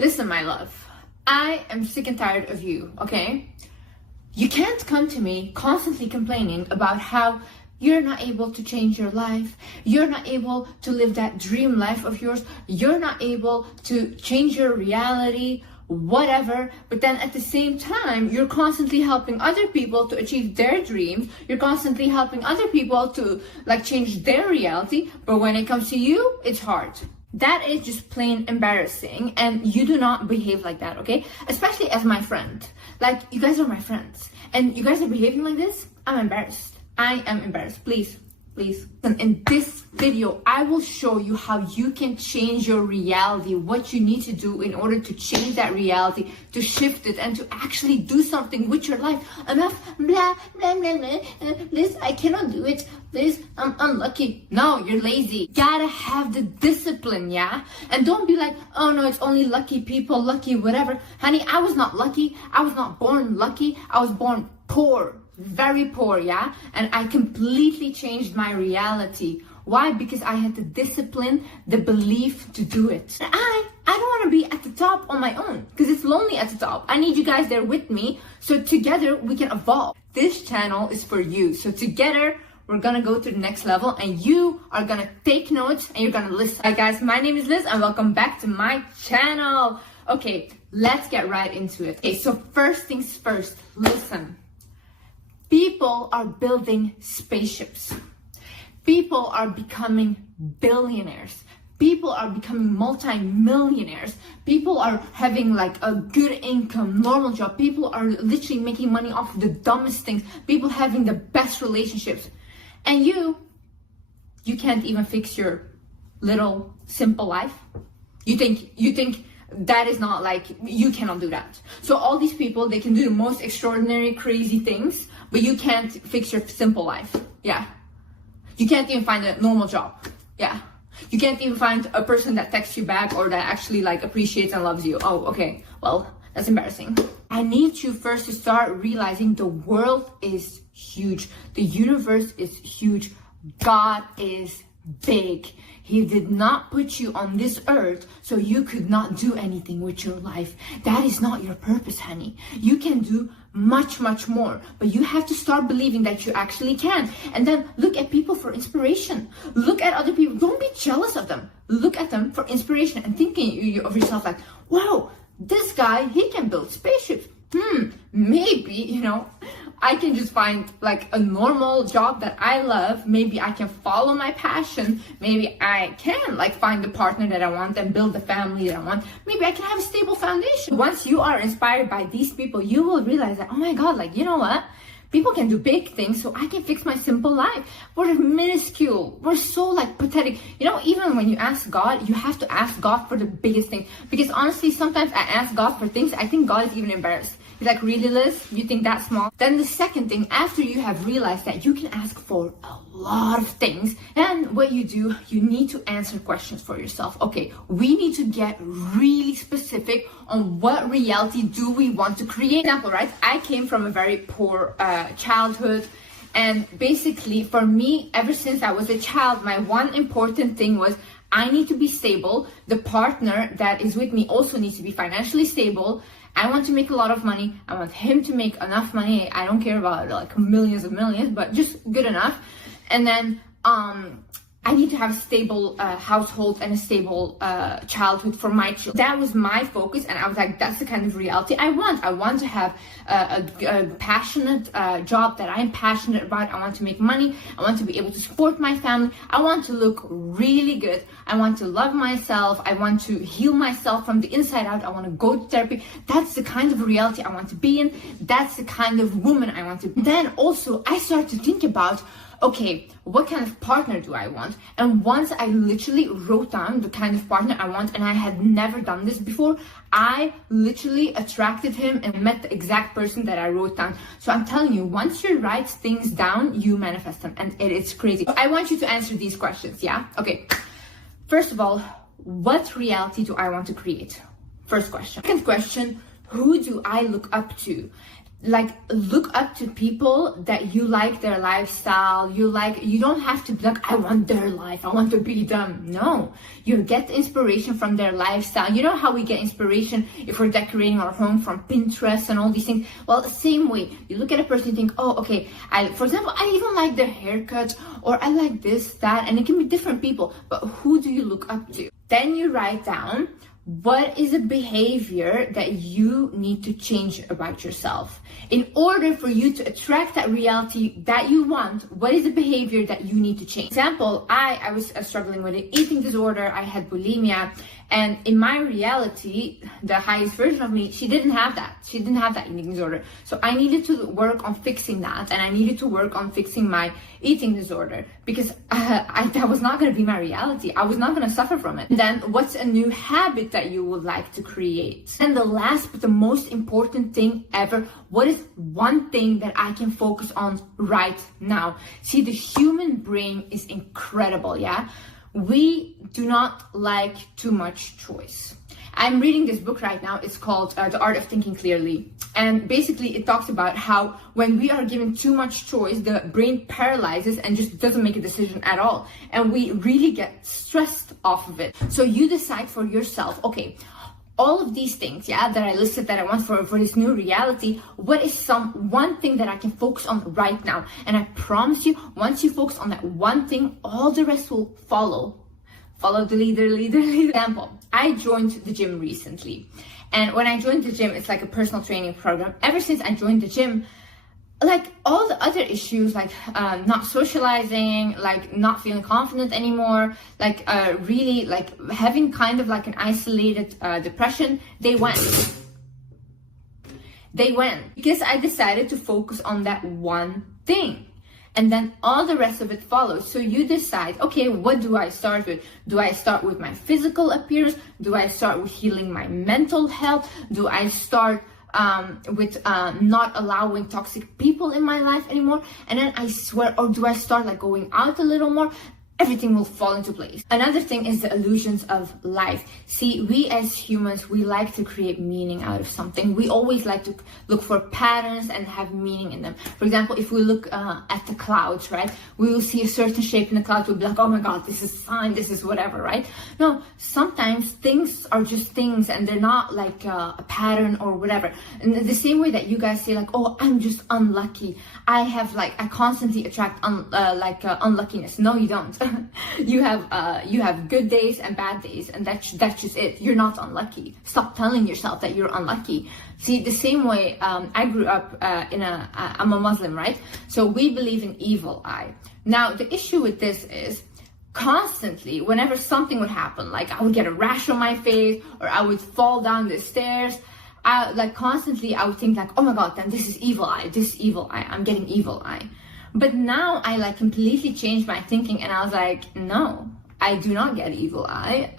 Listen, my love, I am sick and tired of you, okay? You can't come to me constantly complaining about how you're not able to change your life, you're not able to live that dream life of yours, you're not able to change your reality, whatever, but then at the same time, you're constantly helping other people to achieve their dreams, you're constantly helping other people to like change their reality, but when it comes to you, it's hard. That is just plain embarrassing, and you do not behave like that, okay? Especially as my friend. Like, you guys are my friends, and you guys are behaving like this. I'm embarrassed. I am embarrassed. Please. And in this video, I will show you how you can change your reality, what you need to do in order to change that reality, to shift it, and to actually do something with your life. Enough, blah, blah, blah, blah. Liz, I cannot do it. Liz, I'm unlucky. No, you're lazy. You gotta have the discipline, yeah? And don't be like, oh no, it's only lucky people, lucky whatever. Honey, I was not lucky. I was not born lucky. I was born poor. Very poor, yeah? And I completely changed my reality. Why? Because I had the discipline, the belief to do it. And I don't want to be at the top on my own, because it's lonely at the top. I need you guys there with me, so together we can evolve. This channel is for you, so together we're gonna go to the next level, and you are gonna take notes and you're gonna listen. Hi guys, my name is Liz and welcome back to my channel. Okay, let's get right into it. Okay, so first things first, listen. People are building spaceships. People are becoming billionaires. People are becoming multi-millionaires. People are having like a good income, normal job. People are literally making money off of the dumbest things. People having the best relationships. And you can't even fix your little simple life. You think that is not like, you cannot do that. So all these people, they can do the most extraordinary, crazy things, but you can't fix your simple life. Yeah. You can't even find a normal job. Yeah. You can't even find a person that texts you back or that actually like appreciates and loves you. Oh, okay. Well, that's embarrassing. I need you first to start realizing the world is huge. The universe is huge. God is big. He did not put you on this earth so you could not do anything with your life. That is not your purpose, honey. You can do much, much more, but you have to start believing that you actually can. And then look at people for inspiration. Look at other people. Don't be jealous of them. Look at them for inspiration and thinking of yourself like, wow, this guy, he can build spaceships. Maybe, you know, I can just find like a normal job that I love. Maybe I can follow my passion. Maybe I can like find the partner that I want and build the family that I want. Maybe I can have a stable foundation. Once you are inspired by these people, you will realize that, oh my God, like, you know what? People can do big things, so I can fix my simple life. We're minuscule. We're so like pathetic. You know, even when you ask God, you have to ask God for the biggest thing. Because honestly, sometimes I ask God for things, I think God is even embarrassed. He's like, really, Liz? You think that small? Then the second thing, after you have realized that you can ask for a lot of things, and what you do, you need to answer questions for yourself. Okay, we need to get really specific on what reality do we want to create. Example, right? I came from a very poor childhood. And basically, for me, ever since I was a child, my one important thing was I need to be stable. The partner that is with me also needs to be financially stable. I want to make a lot of money. I want him to make enough money. I don't care about like millions of millions, but just good enough. And then I need to have a stable household and a stable childhood for my children. That was my focus, and I was like, that's the kind of reality I want. I want to have a passionate job that I'm passionate about. I want to make money. I want to be able to support my family. I want to look really good. I want to love myself. I want to heal myself from the inside out. I want to go to therapy. That's the kind of reality I want to be in. That's the kind of woman I want to be. Then also, I started to think about, okay, what kind of partner do I want? And once I literally wrote down the kind of partner I want, and I had never done this before, I literally attracted him and met the exact person that I wrote down. So I'm telling you, once you write things down, you manifest them, and it's crazy. So I want you to answer these questions, yeah? Okay, first of all, what reality do I want to create? First question. Second question, who do I look up to? like look up to people that you like their lifestyle. You don't have to be like, I want their life, I want to be them. No, you get inspiration from their lifestyle. You know how we get inspiration if we're decorating our home from Pinterest and all these things? Well, the same way, you look at a person and think, oh, okay, for example, I even like their haircut, or I like this, that, and it can be different people, but who do you look up to? Then you write down, what is a behavior that you need to change about yourself? In order for you to attract that reality that you want, what is the behavior that you need to change? For example, I was struggling with an eating disorder. I had bulimia. And in my reality, the highest version of me, she didn't have that. She didn't have that eating disorder. So I needed to work on fixing that. And I needed to work on fixing my eating disorder, because that was not going to be my reality. I was not going to suffer from it. And then what's a new habit that you would like to create? And the last but the most important thing ever, what is one thing that I can focus on right now? See, the human brain is incredible, yeah? We do not like too much choice. I'm reading this book right now. It's called The Art of Thinking Clearly. And basically it talks about how when we are given too much choice, the brain paralyzes and just doesn't make a decision at all. And we really get stressed off of it. So you decide for yourself, okay, all of these things, yeah, that I listed that I want for this new reality, what is one thing that I can focus on right now? And I promise you, once you focus on that one thing, all the rest will follow. Follow the leader. Example, I joined the gym recently. And when I joined the gym, it's like a personal training program. Ever since I joined the gym, like all the other issues, like not socializing, like not feeling confident anymore, like really like having kind of like an isolated depression, they went because I decided to focus on that one thing. And then all the rest of it follows. So you decide, okay, what do I start with? Do I start with my physical appearance? Do I start with healing my mental health? Do I start with not allowing toxic people in my life anymore? And then I swear, or do I start like going out a little more? Everything will fall into place. Another thing is the illusions of life. See, we as humans, we like to create meaning out of something. We always like to look for patterns and have meaning in them. For example, if we look at the clouds, right? We will see a certain shape in the clouds. We'll be like, oh my God, this is sign, this is whatever, right? No, sometimes things are just things and they're not like a pattern or whatever. And the same way that you guys say like, oh, I'm just unlucky. I constantly attract unluckiness. No, you don't. You have good days and bad days, and that's just it. You're not unlucky. Stop telling yourself that you're unlucky. See, the same way I grew up I'm a Muslim, right? So we believe in evil eye. Now the issue with this is constantly, whenever something would happen, like I would get a rash on my face or I would fall down the stairs, I would think like, oh my God, then this is evil eye, I'm getting evil eye. But now I like completely changed my thinking and I was like, no, I do not get evil eye.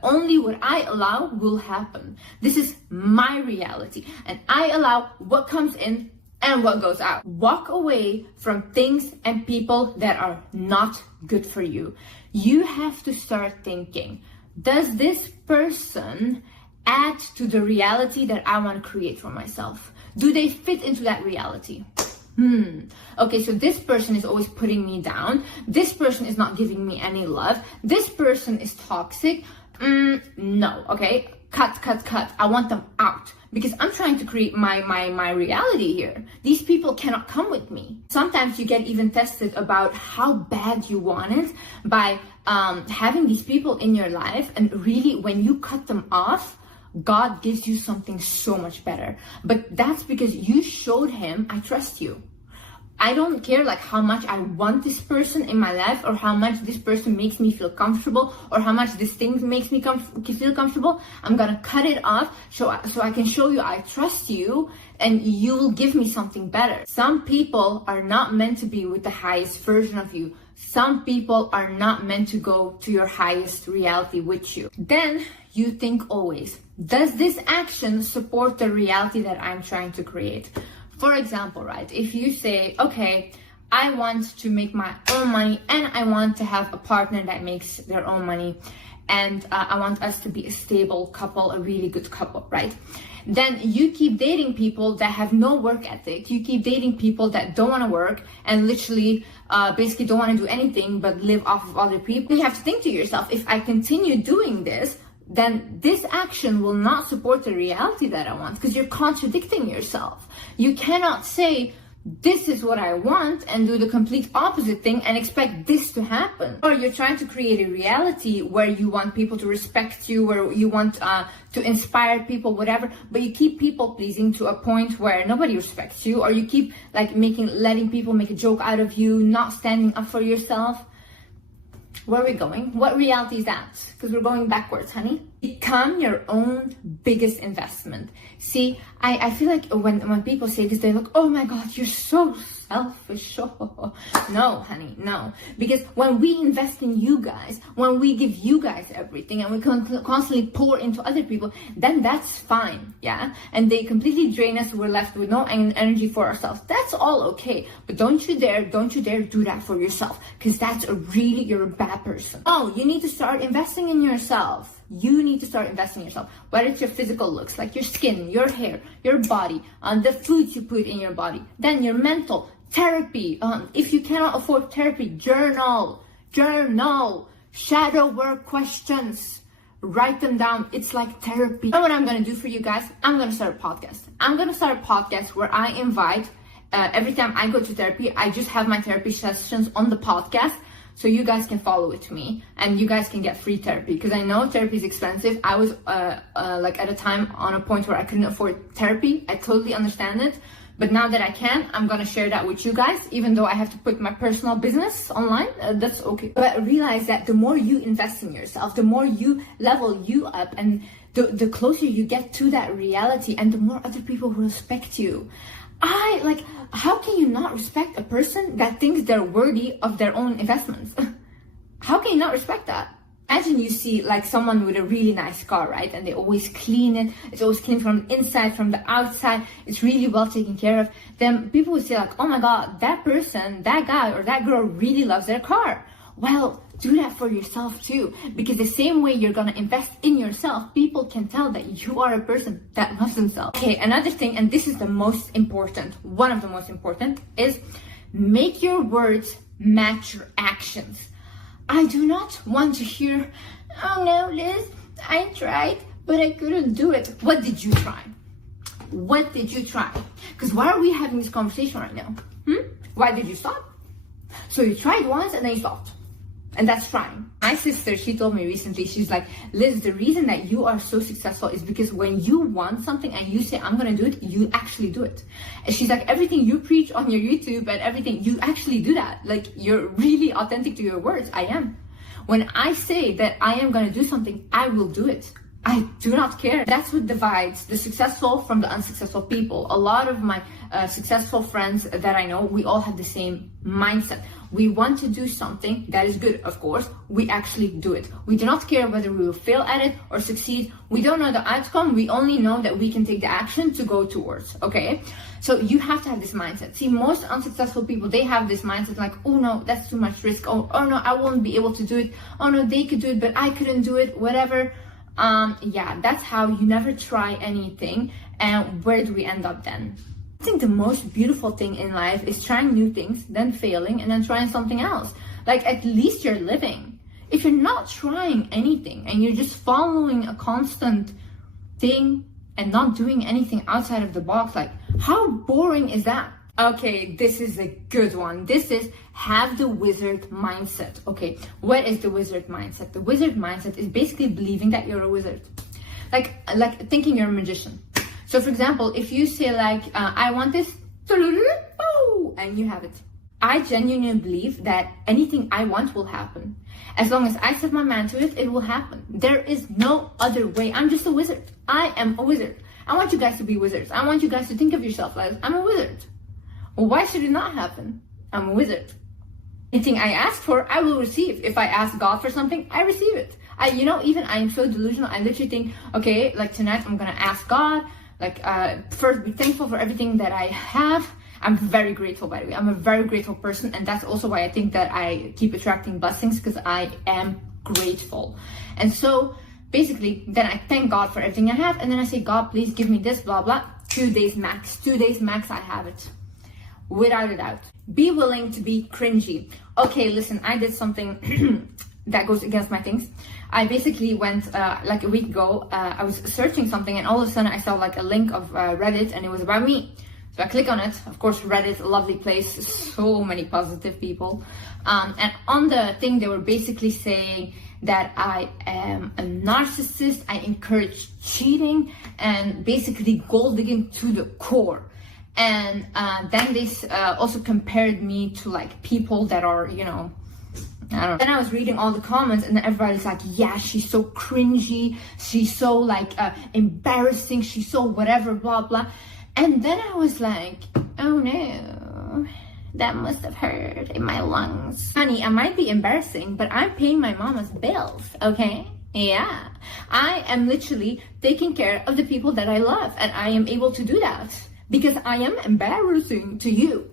Only what I allow will happen. This is my reality and I allow what comes in and what goes out. Walk away from things and people that are not good for you. You have to start thinking, does this person add to the reality that I want to create for myself? Do they fit into that reality? Okay, so this person is always putting me down. This person is not giving me any love. This person is toxic. No, okay, cut. I want them out because I'm trying to create my reality here. These people cannot come with me. Sometimes you get even tested about how bad you want it by having these people in your life, and really when you cut them off, God gives you something so much better. But that's because you showed him, I trust you. I don't care like how much I want this person in my life, or how much this person makes me feel comfortable, or how much this thing makes me feel comfortable. I'm gonna cut it off so I can show you I trust you and you will give me something better. Some people are not meant to be with the highest version of you. Some people are not meant to go to your highest reality with you. Then you think always, does this action support the reality that I'm trying to create? For example, right, if you say, okay, I want to make my own money and I want to have a partner that makes their own money, and I want us to be a stable couple, a really good couple, right? Then you keep dating people that have no work ethic. You keep dating people that don't want to work and literally basically don't want to do anything but live off of other people. You have to think to yourself, if I continue doing this, then this action will not support the reality that I want, because you're contradicting yourself. You cannot say, this is what I want, and do the complete opposite thing and expect this to happen. Or you're trying to create a reality where you want people to respect you, where you want to inspire people, whatever, but you keep people pleasing to a point where nobody respects you, or you keep like letting people make a joke out of you, not standing up for yourself. Where are we going? What reality is that? Because we're going backwards, honey. Become your own biggest investment. See, I feel like when people say this, they're like, oh my God, you're so selfish. Oh. No, honey, no. Because when we invest in you guys, when we give you guys everything and we constantly pour into other people, then that's fine, yeah? And they completely drain us, we're left with no energy for ourselves. That's all okay. But don't you dare do that for yourself, because you're a bad person. Oh, you need to start investing in yourself. You need to start investing in yourself, whether it's your physical looks, like your skin, your hair, your body, the foods you put in your body, then your mental, therapy. If you cannot afford therapy, journal, shadow work questions, write them down. It's like therapy. You know what I'm going to do for you guys? I'm going to start a podcast. I'm going to start a podcast where I invite, every time I go to therapy, I just have my therapy sessions on the podcast. So you guys can follow it to me and you guys can get free therapy, because I know therapy is expensive. I was like at a time on a point where I couldn't afford therapy. I totally understand it. But now that I can, I'm going to share that with you guys, even though I have to put my personal business online. That's okay. But realize that the more you invest in yourself, the more you level you up, and the closer you get to that reality, and the more other people will respect you. How can you not respect a person that thinks they're worthy of their own investments? How can you not respect that? Imagine you see like someone with a really nice car, right? And they always clean it. It's always clean from the inside, from the outside. It's really well taken care of. Then people would say like, oh my God, that person, that guy or that girl really loves their car. Well, do that for yourself too, because the same way you're gonna invest in yourself, people can tell that you are a person that loves themselves. Okay, another thing, and this is the most important, one of the most important, is make your words match your actions. I do not want to hear, oh no, Liz, I tried, but I couldn't do it. What did you try? What did you try? Because why are we having this conversation right now? Why did you stop? So you tried once and then you stopped. And that's trying. My sister, she told me recently, she's like, Liz, the reason that you are so successful is because when you want something and you say, I'm gonna do it, you actually do it. And she's like, everything you preach on your YouTube and everything, you actually do that. Like, you're really authentic to your words. I am. When I say that I am gonna do something, I will do it. I do not care. That's what divides the successful from the unsuccessful people. A lot of my successful friends that I know, we all have the same mindset. We want to do something that is good, of course. We actually do it. We do not care whether we will fail at it or succeed. We don't know the outcome. We only know that we can take the action to go towards, okay? So you have to have this mindset. See, most unsuccessful people, they have this mindset like, oh no, that's too much risk. Oh no, I won't be able to do it. Oh no, they could do it, but I couldn't do it, whatever. Yeah, that's how you never try anything. And where do we end up then? I think the most beautiful thing in life is trying new things, then failing, and then trying something else. Like, at least you're living. If you're not trying anything and you're just following a constant thing and not doing anything outside of the box, like, how boring is that? Okay, this is a good one. This is have the wizard mindset. Okay, what is the wizard mindset? The wizard mindset is basically believing that you're a wizard. Like thinking you're a magician. So for example, if you say like, I want this, and you have it. I genuinely believe that anything I want will happen. As long as I set my mind to it, it will happen. There is no other way. I'm just a wizard. I am a wizard. I want you guys to be wizards. I want you guys to think of yourself as, I'm a wizard. Well, why should it not happen? I'm a wizard. Anything I ask for, I will receive. If I ask God for something, I receive it. I am so delusional. I literally think, okay, like tonight I'm gonna ask God, like first be thankful for everything that I have. I'm very grateful, by the way. I'm a very grateful person, and that's also why I think that I keep attracting blessings, because I am grateful. And so basically, then I thank God for everything I have, and then I say, God, please give me this, blah, blah. 2 days max, I have it. Without a doubt. Be willing to be cringy. Okay, listen, I did something that goes against my things. I basically went like a week ago, I was searching something, and all of a sudden I saw like a link of Reddit, and it was about me. So I click on it. Of course, Reddit, a lovely place, so many positive people. And on the thing, they were basically saying that I am a narcissist, I encourage cheating, and basically gold digging to the core. And then they also compared me to like people that are, you know, I don't know. Then I was reading all the comments, and then everybody's like, yeah, she's so cringy, she's so like embarrassing, she's so whatever, blah, blah. And then I was like, oh no, that must have hurt in my lungs. Honey, I might be embarrassing, but I'm paying my mama's bills, okay? Yeah. I am literally taking care of the people that I love, and I am able to do that because I am embarrassing to you.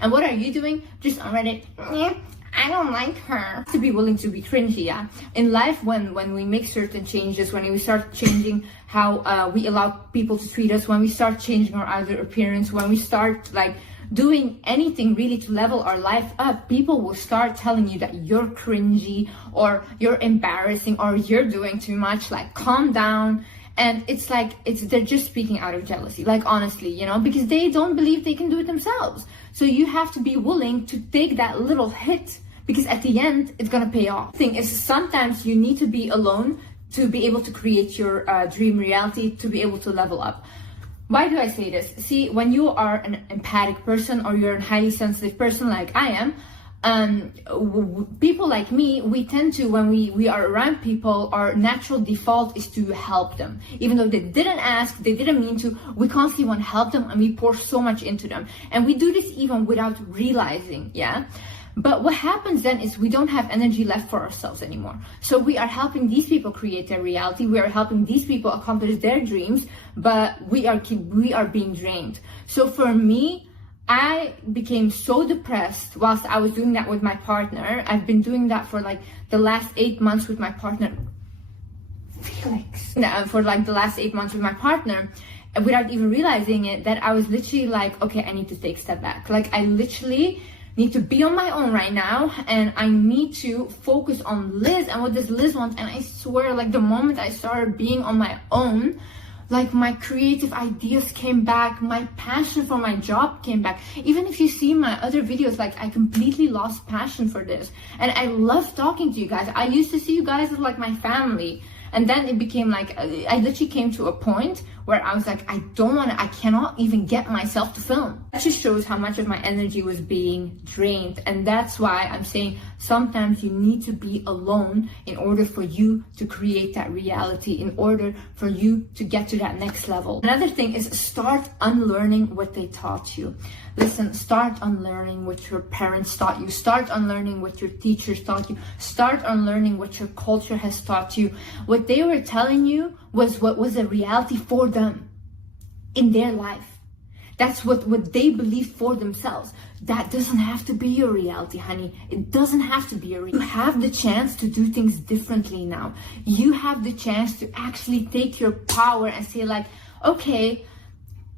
And what are you doing? Just on Reddit, yeah, I don't like her. To be willing to be cringy, yeah. In life, when we make certain changes, when we start changing how we allow people to treat us, when we start changing our outer appearance, when we start like doing anything really to level our life up, people will start telling you that you're cringy or you're embarrassing or you're doing too much, like calm down. And it's like, they're just speaking out of jealousy, like honestly, you know, because they don't believe they can do it themselves. So you have to be willing to take that little hit, because at the end, it's gonna pay off. The thing is, sometimes you need to be alone to be able to create your dream reality, to be able to level up. Why do I say this? See, when you are an empathic person or you're a highly sensitive person like I am, people like me, we tend to, when we are around people, our natural default is to help them. Even though they didn't ask, they didn't mean to, we constantly want to help them, and we pour so much into them. And we do this even without realizing, yeah? But what happens then is we don't have energy left for ourselves anymore. So we are helping these people create their reality. We are helping these people accomplish their dreams, but we are being drained. So for me, I became so depressed whilst I was doing that with my partner. I've been doing that for like the last 8 months with my partner. Felix. For like the last 8 months with my partner, without even realizing it, that I was literally like, okay, I need to take a step back. Like I literally need to be on my own right now, and I need to focus on Liz and what does Liz want. And I swear, like the moment I started being on my own, like my creative ideas came back, my passion for my job came back. Even if you see my other videos, like I completely lost passion for this. And I love talking to you guys. I used to see you guys as like my family. And then it became like, I literally came to a point where I was like, I cannot even get myself to film. That just shows how much of my energy was being drained. And that's why I'm saying sometimes you need to be alone in order for you to create that reality, in order for you to get to that next level. Another thing is start unlearning what they taught you. Listen, start unlearning what your parents taught you. Start unlearning what your teachers taught you. Start unlearning what your culture has taught you. What they were telling you was what was a reality for them in their life. That's what they believed for themselves. That doesn't have to be your reality, honey. It doesn't have to be your reality. You have the chance to do things differently now. You have the chance to actually take your power and say like, okay,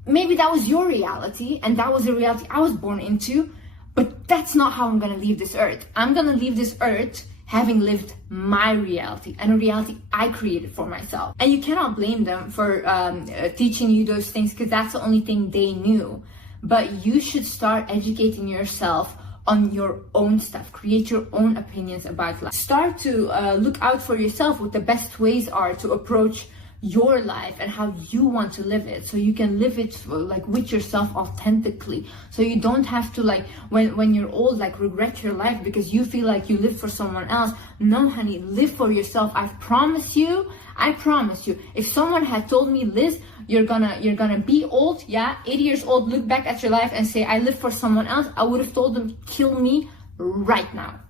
maybe that was your reality and that was the reality I was born into, but that's not how I'm gonna leave this earth. I'm gonna leave this earth having lived my reality, and a reality I created for myself. And you cannot blame them for teaching you those things, because that's the only thing they knew. But you should start educating yourself on your own stuff. Create your own opinions about life. Start to look out for yourself what the best ways are to approach your life and how you want to live it, so you can live it like with yourself authentically, so you don't have to like when you're old like regret your life because you feel like you live for someone else. No, honey, live for yourself. I promise you, if someone had told me, Liz, you're gonna be old, yeah, 80 years old, look back at your life and say I live for someone else, I would have told them, kill me right now.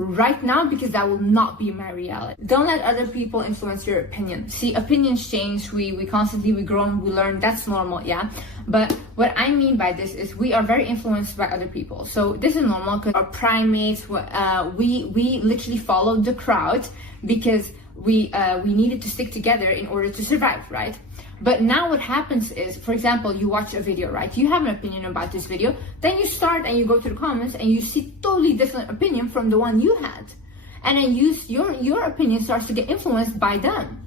right now, because that will not be my reality. Don't let other people influence your opinion. See, opinions change, we constantly, we grow and we learn, that's normal, yeah? But what I mean by this is we are very influenced by other people. So this is normal because our primates, we literally followed the crowd because we needed to stick together in order to survive, right? But now what happens is, for example, you watch a video, right? You have an opinion about this video, then you start and you go to the comments and you see totally different opinion from the one you had. And then your opinion starts to get influenced by them.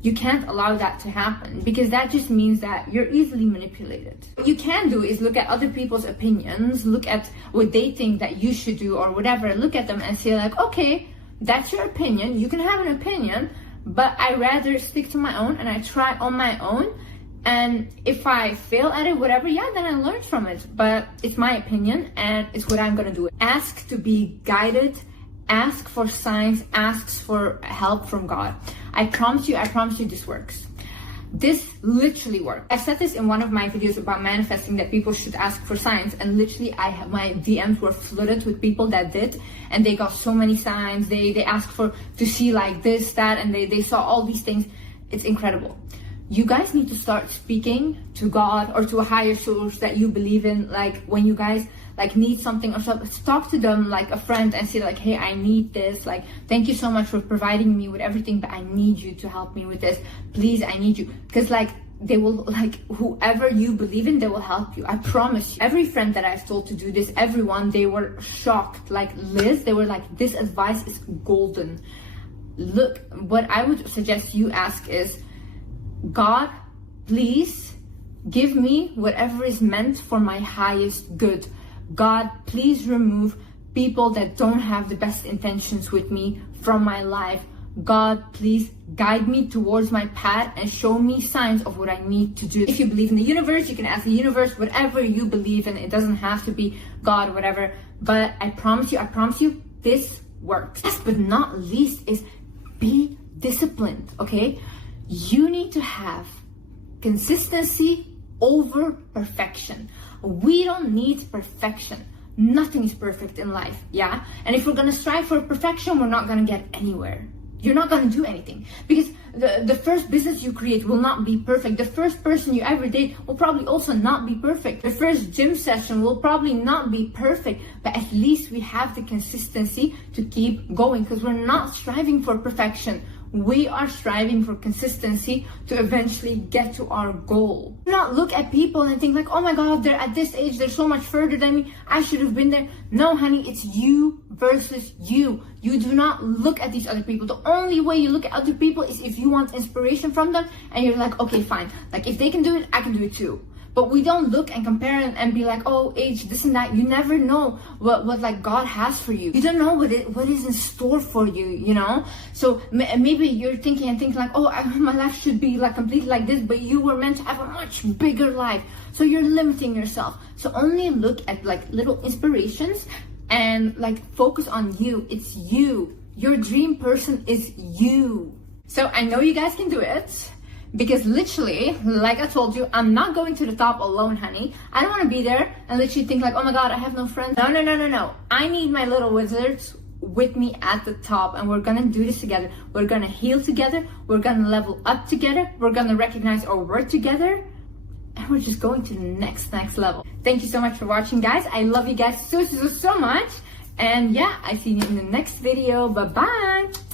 You can't allow that to happen because that just means that you're easily manipulated. What you can do is look at other people's opinions, look at what they think that you should do or whatever, look at them and say like, okay, that's your opinion, you can have an opinion, but I rather stick to my own and I try on my own. And if I fail at it, whatever, yeah, then I learn from it. But it's my opinion and it's what I'm gonna do. Ask to be guided, ask for signs, ask for help from God. I promise you this works. This literally works. I said this in one of my videos about manifesting, that people should ask for signs, and literally my DMs were flooded with people that did, and they got so many signs. They asked to see like this, that, and they saw all these things. It's incredible. You guys need to start speaking to God or to a higher source that you believe in. Like when you guys like need something or something, talk to them like a friend and say like, hey, I need this. Like, thank you so much for providing me with everything, but I need you to help me with this. Please, I need you. Because like they will, like whoever you believe in, they will help you. I promise you. Every friend that I've told to do this, everyone, they were shocked. Like Liz, they were like, this advice is golden. Look, what I would suggest you ask is, God, please give me whatever is meant for my highest good. God, please remove people that don't have the best intentions with me from my life. God, please guide me towards my path and show me signs of what I need to do. If you believe in the universe, you can ask the universe whatever you believe in. It doesn't have to be God, whatever. But I promise you, this works. Last but not least is be disciplined, okay? You need to have consistency over perfection. We don't need perfection. Nothing is perfect in life, yeah? And if we're gonna strive for perfection, we're not gonna get anywhere. You're not gonna do anything because the first business you create will not be perfect. The first person you ever date will probably also not be perfect. The first gym session will probably not be perfect, but at least we have the consistency to keep going because we're not striving for perfection. We are striving for consistency to eventually get to our goal. Do not look at people and think like, oh my God, they're at this age, they're so much further than me, I should have been there. No, honey, it's you versus you. You do not look at these other people. The only way you look at other people is if you want inspiration from them and you're like, okay, fine. Like if they can do it, I can do it too. But we don't look and compare and be like, oh, age, this and that. You never know what like God has for you. You don't know what is in store for you, you know? So maybe you're thinking like, oh, my life should be like completely like this, but you were meant to have a much bigger life. So you're limiting yourself. So only look at like little inspirations and like focus on you. It's you. Your dream person is you. So I know you guys can do it. Because literally, like I told you, I'm not going to the top alone, honey. I don't want to be there and literally think like, oh my God, I have no friends. No. I need my little wizards with me at the top, and we're gonna do this together. We're gonna heal together. We're gonna level up together. We're gonna recognize our worth together. And we're just going to the next level. Thank you so much for watching, guys. I love you guys so much. And yeah, I see you in the next video. Bye-bye.